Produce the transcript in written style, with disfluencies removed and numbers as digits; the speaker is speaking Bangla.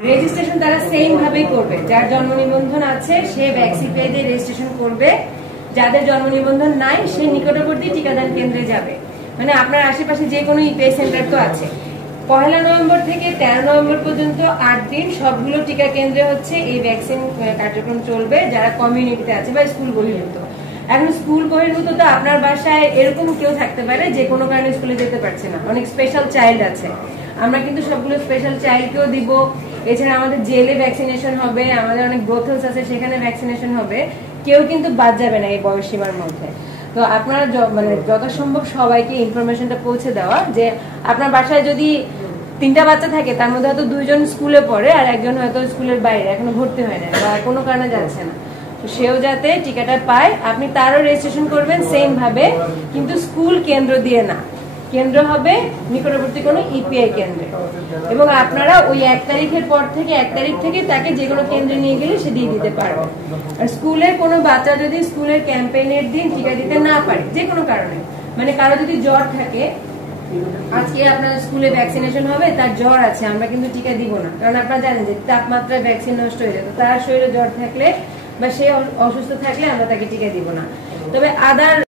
রেজিস্ট্রেশন তারা সেম ভাবেই করবে, যার জন্ম নিবন্ধন আছে সে ভ্যাকসিন পেয়ে রেজিস্ট্রেশন করবে, যাদের জন্ম নিবন্ধন নাই সে নিকটবর্তী টিকাদান কেন্দ্রে যাবে। মানে আপনার আশেপাশে যে কোনো ইপিআই সেন্টার তো আছে। 1 নভেম্বর থেকে 13 নভেম্বর পর্যন্ত 8 দিন সবগুলো টিকা কেন্দ্রে হচ্ছে এই ভ্যাকসিন কার্যক্রম চলবে, যারা কমিউনিটিতে আছে বা স্কুল বহির্ভূত। এখন স্কুল বহির্ভূত তো আপনার বাসায় এরকম কেউ থাকতে পারে যে কোনো কারণে স্কুলে যেতে পারছে না, অনেক স্পেশাল চাইল্ড আছে, আমরা কিন্তু সবগুলো স্পেশাল চাইল্ডকেও দিব। এছাড়া আমাদের জেলে ভ্যাকসিনেশন হবে, আমাদের অনেক ব্রোথেলস আছে সেখানে ভ্যাকসিনেশন হবে, কেউ কিন্তু বাদ যাবে না এই বয়স সীমার মধ্যে। তো আপনারা মানে যথাসম্ভব সবাইকে ইনফরমেশনটা পৌঁছে দেওয়া যে আপনার বাসায় যদি 3টা বাচ্চা থাকে তার মধ্যে হয়তো 2জন স্কুলে পড়ে আর একজন হয়তো স্কুলের বাইরে এখনো ভর্তি হয় না বা কোনো কারণে যাচ্ছে না, তো সেও যাতে টিকাটা পায়, আপনি তারও রেজিস্ট্রেশন করবেন সেম ভাবে, কিন্তু স্কুল কেন্দ্র দিয়ে না, কেন্দ্র হবে নিকটবর্তী কোনো ইপিআই কেন্দ্রে। এবং আপনারা ওই 1 তারিখের পর থেকে 1 তারিখ থেকে তাকে যে কোনো কেন্দ্রে নিয়ে গেলে সে দিয়ে দিতে পারবে। আর স্কুলের কোনো বাচ্চা যদি স্কুলের ক্যাম্পেইনের দিন টিকা দিতে না পারে যে কোনো কারণে, মানে কারো যদি জ্বর থাকে, আজকে আপনার স্কুলে ভ্যাকসিনেশন হবে, তার জ্বর আছে, আমরা কিন্তু টিকা দিব না, কারণ আপনারা জানেন যে তাপমাত্রায় ভ্যাকসিন নষ্ট হয়ে যেত, তার শরীরে জ্বর থাকলে বা সে অসুস্থ থাকলে আমরা তাকে টিকা দিব না। তবে আদার